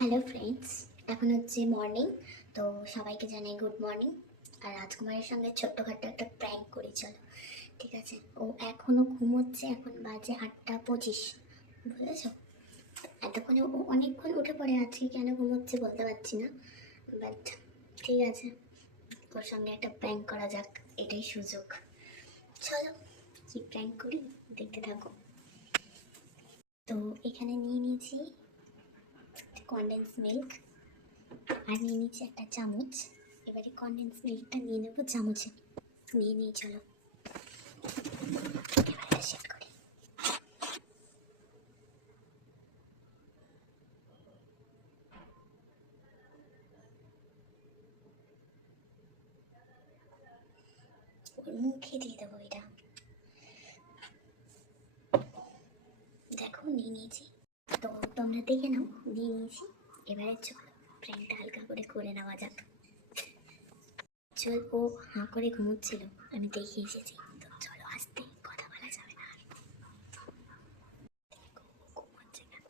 Hello friends, এখন হচ্ছে morning. তো সবাইকে জানাই গুড মর্নিং। আর রাজকুমারের সঙ্গে ছোট্টখাট্টো একটা প্র্যাঙ্ক করি, চলো। ঠিক আছে, ও এখনও ঘুমোচ্ছে, এখন বাজে 8:25, বুঝেছো? এতক্ষণে ও অনেকক্ষণ উঠে পড়ে, আজকে কেন ঘুমোচ্ছে বলতে পারছি না, বাট ঠিক আছে, ওর সঙ্গে একটা প্র্যাঙ্ক করা যাক, এটাই সুযোগ। চলো, কি প্র্যাঙ্ক করি দেখতে থাকো। তো এখানে নিয়ে নিয়েছি কনডেন্স মিল্ক, আর নিয়ে নিচ্ছি একটা চামচ। এবারে কনডেন্স মিল্কটা নিয়ে নেবো চামচে, নিয়ে চলো ক্যামেরাটা সেট করি। ওর মুখে দিয়ে দেবো এটা, দেখো নিয়ে নিয়েছি। তো তোমরা দেখে নাও, নিয়ে নিয়েছি। এবারে চলো প্র্যাঙ্কটা হালকা করে করে নেওয়া যাক। চল, ও হাঁ করে ঘুমোচ্ছিল, আমি দেখে এসেছি। তো চলো, আস্তে কথা বলা যাবে না আর। দেখো ও ঘুমোচ্ছে কেন।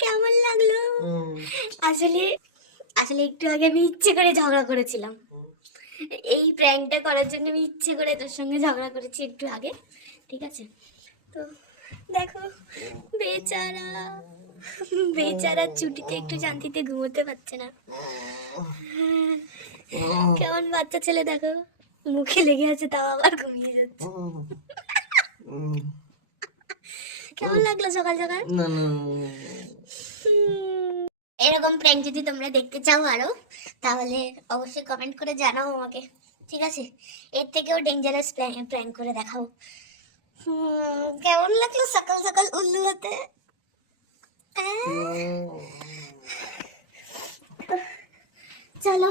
কেমন লাগলো? আসলে আসলে একটু আগে আমি ইচ্ছে করে ঝগড়া করেছিলাম, এই প্র্যাঙ্কটা করার জন্য আমি ইচ্ছে করে তোর সঙ্গে ঝগড়া করেছি একটু আগে। ঠিক আছে, তো দেখো, বেচারা বেচারা ছুটিতে একটু শান্তিতে ঘুমোতে পারছে না। কেমন বাচ্চা ছেলে, দেখো মুখে লেগে আছে, তাও আবার ঘুমিয়ে যাচ্ছে। কেমন লাগলো সকাল সকাল? এরকম প্র্যাঙ্ক যদি তোমরা দেখতে চাও আরো, তাহলে অবশ্যই কমেন্ট করে জানাও আমাকে, ঠিক আছে? এর থেকেও ডেঞ্জারাস প্র্যাঙ্ক করে দেখাও। কেমন লাগলো সকাল সকাল উল্লু হতে? চলো,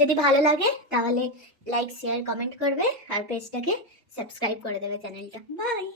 যদি ভালো লাগে তাহলে লাইক শেয়ার কমেন্ট করবে, আর পেজটাকে সাবস্ক্রাইব করে দেবে, চ্যানেলটা। বাই।